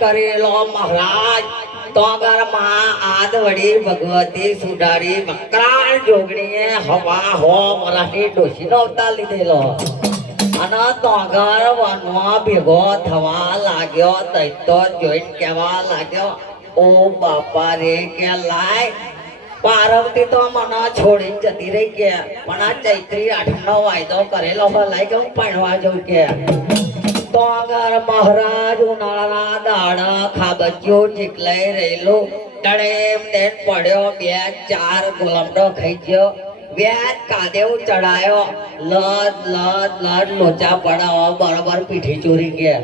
करेलो महाराज तो अगर माँ आद वड़ी भगवती सुधारी मकरान जोगणी हवा हो मराठी डोशी नवता लीधेलो अन तो अगर वनवा भेगो थवा लाग्यो दैतो जोइन केवा लाग्यो ओ बापा रे के लाय पार्वती तो मना छोड़ी जती रही के मना चैत्री 8 वायदो करेलो भलाई के पणवा जो के तो अगर महाराज उनाळा दाड़ा खाबच्यो चिकलाई रेलो तड़ेम देन पड़्यो बे 4 गुलामडो खाइजो व्याज कादेव चढ़ायो लद लद लद लोचा पड़ाओ बराबर पीठी चोरी के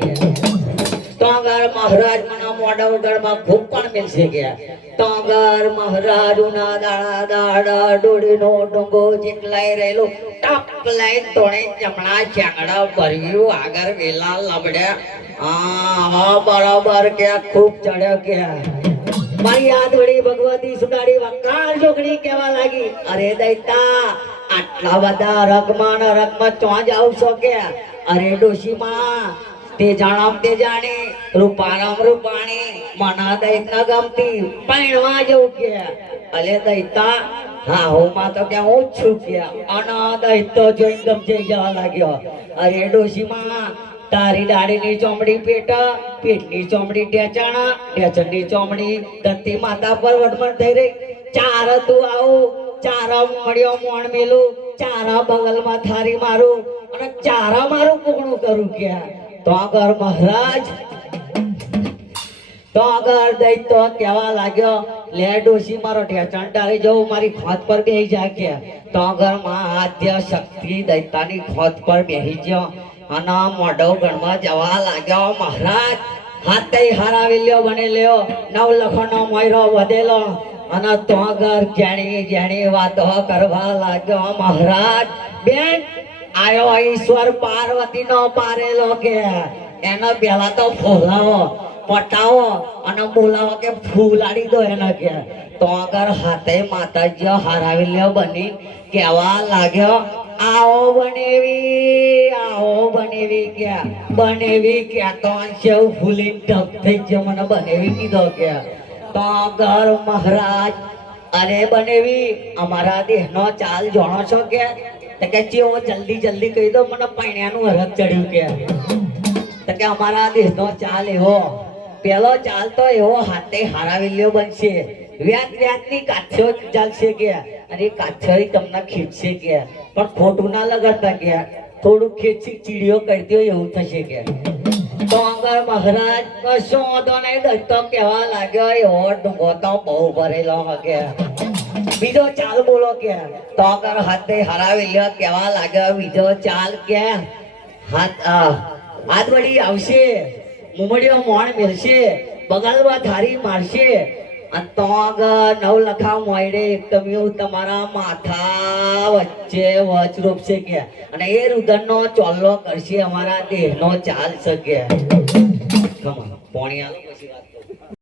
तो अगर महाराज मना मोड़ा उधर में खूब पण मिल से गया तो अगर महाराज उना दाड़ा दाड़ा डोड़ी नो डोंगो चिकलाई रेलो टप लाइन तोड़े जमना चांगड़ा भरियो आगर वेला लबड़े बराबर क्या खूब चढ़्यो क्या मारी याद वड़ी भगवती सुधारी वक्राल जोगणी केवा लागी अरे दैता आटला बधा रगमा चो जाऊ छो के अरे डोशी मां ते जाणम ते जाणे रूपाराम रूपाणी मना दैत न गमती पैणवा जऊ के अले दैता हाँ हो मां तो क्या हो छु क्या अना दैत तो जो एकदम जे जवा लाग्यो अरे डोशी मां तारी दाढ़ी नी चोमड़ी पेटनी चोमड़ी ढेचाणा ढेचणनी चोमड़ी दंती माता पर वटमण થઈ રહી चार तू आओ चारा मड़ियो मोण मेलू चारा बगल में थारी मारू અને ચારા મારું પૂગણું કરું કે તો આગળ મહારાજ तो अगर दैतो केवा लाग्यो ले डोशी मारो ढेचण डाली जाऊ मारी खोत पर बेही जाके तो अगर मां आद्य शक्ति दैतानी खोत पर बेही जो अना मोडो गणमा जवा लाग्यो महाराज हाथे हरावी ल्यो बने ल्यो नव लखनो मोयरो वदेलो अना तो अगर जेणी वातो करवा लाग्यो महाराज बेन आयो ईश्वर पार्वती नो पारेलो के एनो पेला तो फोलावो पटाओ अने बोलावो के फूलाड़ी दो एना के तो अगर हाथे माताजी हराविल्यो बनी केवा लाग्यो आओ बनेवी क्या तो शेव फूली ढप थई जे मने बनेवी कीधो के तो अगर महाराज अरे बनेवी अमारा देहनो चाल जाणो छो के तो के चेवो जल्दी कही दो मने पैण्यानु हरक चढ़्यु के तो के अमारा देहनो चाल एवो पेलो चाल तो एवो हाथे हराविल्यो बनशे व्यात नी काथ्यो चालशे के અને કાછળી તમને ખીચશે કે પણ ખોટું ના લગાડતા કે થોડું ખેંચી ચીડીઓ કરતી હોય એવું થશે કે તો આગળ મહારાજ કશો વાંધો નહીં દત્તો કહેવા લાગ્યો એવો ડુંગો તો બહુ ભરેલો હકે બીજો ચાલ બોલો કે તો આગળ હાથે હરાવી લ્યો કહેવા લાગ્યો બીજો ચાલ કે હાથ વળી આવશે મુમડીઓ મોણ મેળશે બગાલવા થારી મારશે અને તો આગળ નવ લખા મોયડે એકદમ એવું તમારા માથા વચ્ચે વચ રોપશે કે અને એ રુદનનો ચોલ્લો કરશે અમારા દેહનો ચાલ શકે પોણી આલો પછી વાત